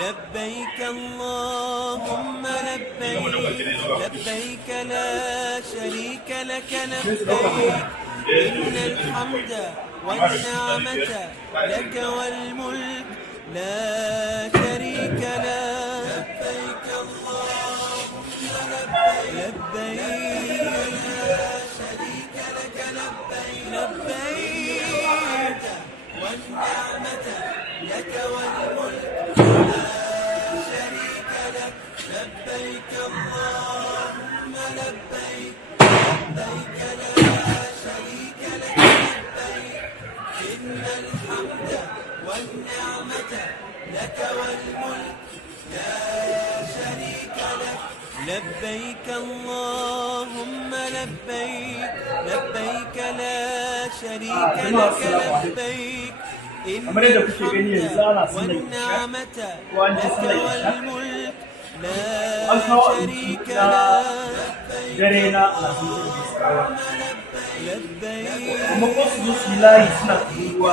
لبيك اللهم لبيك لبيك لا شريك لك لبيك إن الحمد والنعمة لك والملك لا شريك لك لبيك اللهم لبيك لا شريك لك لبيك لبيك والنعمة لك والملك لبيك اللهم لبيك لبيك لا شريك لك لبيك إن الحمد والنعمة لك والملك لا شريك لك لبيك اللهم لبيك لبيك لا شريك لك لبيك إن الحمد والنعمة لك والملك لا شريك لك dare na لبيك kuma ko su zo su yi layi suna turuwa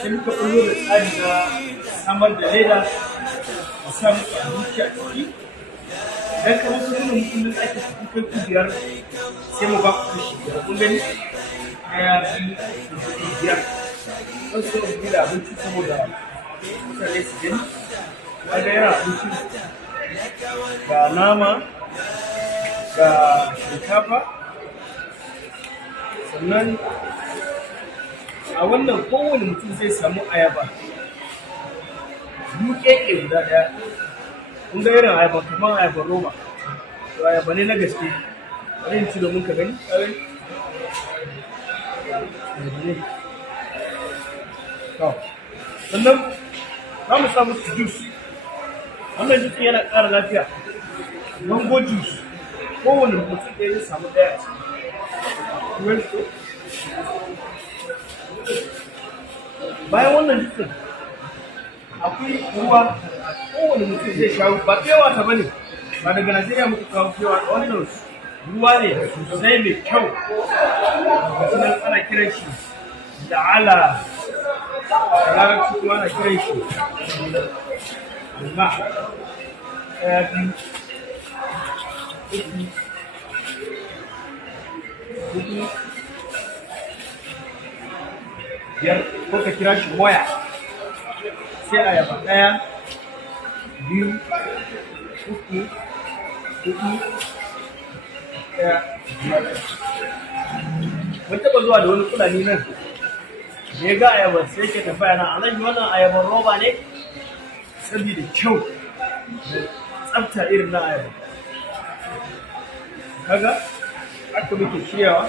sai muka ɓullo da tsari na samar da leda a sa musu abinci a ciki idan ka wasu nuna mutumin ake cikin kai biyar sai mu ba ku kashi biyar kun gani ɗaya biyu biyar don su yi da abinci saboda mutane su gani kaga yana abinci ga nama ga shinkafa sannan a wannan kowane mutum zai samu ayaba keke guda ɗaya kun ga irin ayaba kamar ayaban roba to ayaba ne na gaske bari in ci domin ka gani sannan za mu samu su juice wannan juice yana ƙara lafiya mango juice kowane mutum ɗaya zai samu ɗaya bayan wannan juice akwai ruwa kowane mutum zai sha ba kewa ta bane ba daga Najeriya muka kawo kewa wannan ruwa ne sosai mai kyau sannan ana kiran shi da ala larabci kuma ana kiran shi ma ɗaya biyu uku biyar ko ka kira shi waya sai ayaba ɗaya biyu uku huɗu ɗaya mun taɓa zuwa da wani fulani nan da ya ga ayabar sai ke tafiya na alaji wannan ayabar roba ne saboda kyau da tsafta irin na ayabar kaga aka muke shiryawa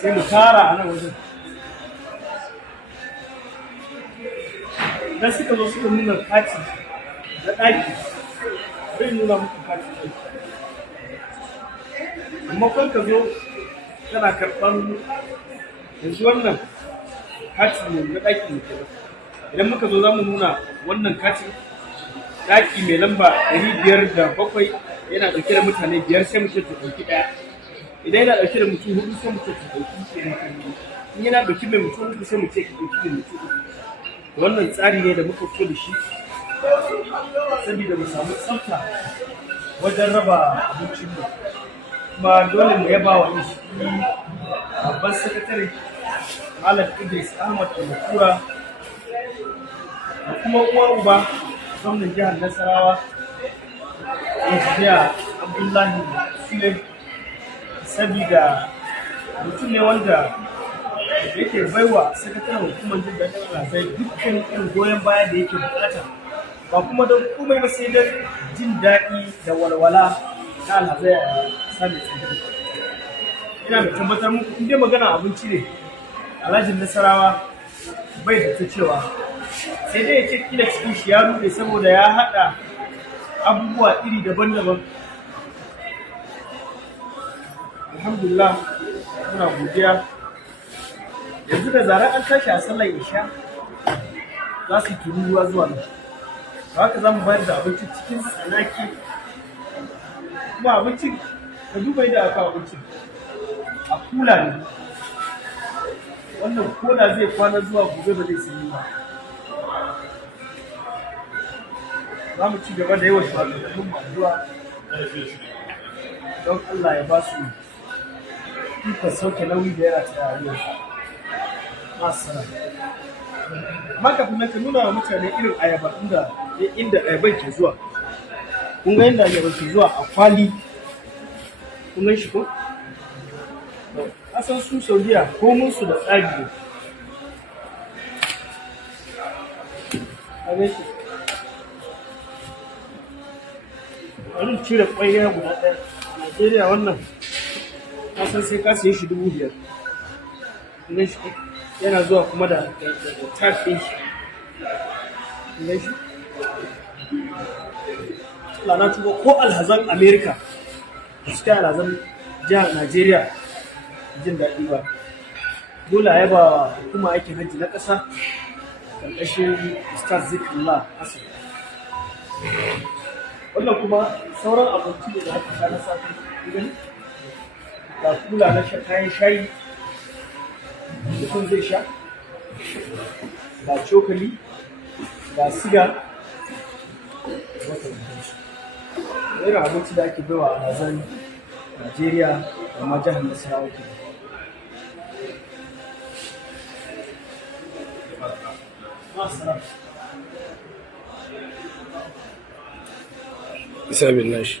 sai mu tara a nan wajen idan suka zo suka nuna kati na ɗaki zai nuna muku kati ɗaki amma kan ka zo kana karɓar yanzu wannan kati ne na ɗaki ne idan muka zo za mu nuna wannan katin ɗaki mai lamba 507 yana ɗauke da mutane 5 sai mu ce ta ɗauki ɗaya idan yana ɗauke da mutum 4 sai mu ce ta ɗauki ɗaya in yana ɗauki mai mutum 3 sai mu ce ka ɗauki mai mutum 3 wannan tsari ne da muka fito da shi saboda mu samu tsafta wajen raba abincin mu kuma dole mu yaba wa babban sakatare Malam Idris Ahmad Al-Kura da kuma uwa uba gwamnan jihar Nasarawa Injiniya Abdullahi Sule saboda mutum ne wanda yake baiwa sakataren hukumar jin daɗin alhazai dukkan irin goyon baya da yake bukata ba kuma don komai ba sai don jin daɗi da walwala na alhazai a sami tsandar ina da tabbatar muku in dai magana abinci ne alhajin Nasarawa bai da ta cewa sai dai ya ce kila cikin shi ya rude saboda ya haɗa abubuwa iri daban-daban alhamdulillah muna godiya yanzu da zarar an tashi a sallar isha za su yi tururuwa zuwa nan haka za mu bayar da abinci cikin tsanaki, kuma abincin ka duba yadda aka abincin a kula ne, wannan kola zai kwana zuwa gobe ba zai sanyi ba. Za mu ci gaba da yawan shugabannin addu'a don Allah ya ba su ikon sauke nauyi da yana tsaye a yau. Masana. Amma kafin nan ka nuna wa mutane irin ayaba inda ayaban ke zuwa. Kun ga yadda ayaban ke zuwa a kwali. Kun gan shi ko? Asan su Saudiya komun su da tsari ne. A gan shi. Bari cire ƙwaya guda ɗaya. Najeriya wannan kasan sai ka siye shi 5,000. Kun gan shi yana zuwa kuma da tag ɗin shi. Kun gan shi? Na tuba ko alhazan Amerika suka yi alhazan jihar Najeriya jin daɗi ba. Dole a yaba hukuma aikin hajji na ƙasa ƙarƙashin Ustaz Zikrullah Hassan. Wannan kuma sauran abinci da aka sha na safe gani ga kula na kayan shayi mutum zai sha, ga cokali, ga siga, irin abinci da ake baiwa a alhazan Najeriya da ma jihar Nasarawa. Isa billahi.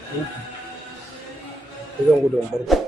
Zan gudun barka.